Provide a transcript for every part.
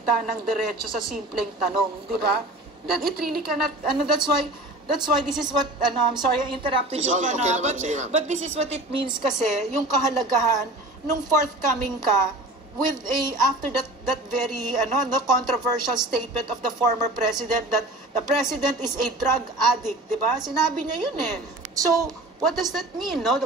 kita ng diretso sa simpleng tanong, di ba? That it really cannot, that's why this is what, I'm sorry, I interrupted you, but this is what it means kasi, yung kahalagahan, nung forthcoming ka, with after that very, the controversial statement of the former president that the president is a drug addict, di ba? Sinabi niya yun eh. So, what does that mean? No?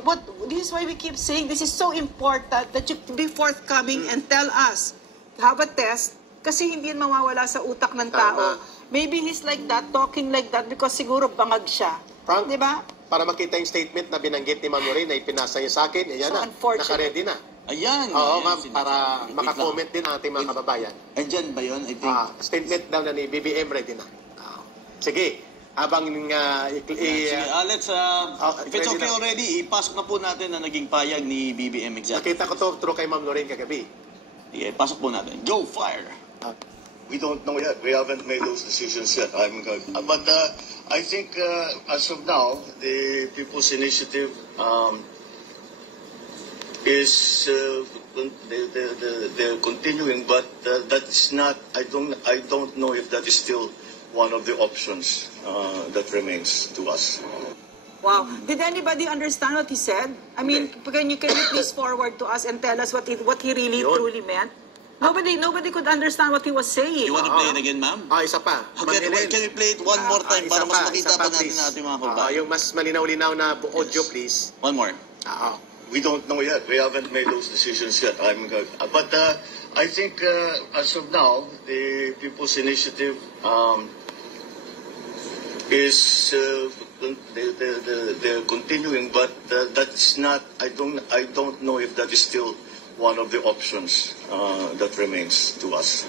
This is why we keep saying this is so important that you be forthcoming and tell us, have a test, kasi hindi yan mawawala sa utak ng tao. Maybe he's like that, talking like that, because siguro bangag siya. Frank, di ba? Para makita yung statement na binanggit ni Ma'am Lorraine na ipinasa niya sa akin, ayan na, naka-ready na. Ayan. Oo, ma'am, para makakomment din ang ating mga kababayan. Andyan ba yun? I think. Statement daw na ni BBM, ready na. Sige, habang... sige, Alex, if it's okay already, ipasok na po natin na naging payag ni BBM exactly. Nakita ko to through kay Ma'am Lorraine kagabi. Sige, ipasok po natin. Go, fire! We don't know yet. We haven't made those decisions yet. But I think as of now, the People's Initiative is they're continuing, but that's not. I don't know if that is still one of the options that remains to us. Wow. Did anybody understand what he said? I mean, can you please forward to us and tell us what he really truly meant? Nobody could understand what he was saying. You want to play it again, ma'am? Isa pa. Okay, can we play it one more time para mas makita pa natin natin mga kababayan? Yung mas malinaw-linaw na audio, please. One more. We don't know yet. We haven't made those decisions yet. But I think as of now, the People's Initiative is they're continuing, but that's not. I don't know if that is still one of the options that remains to us.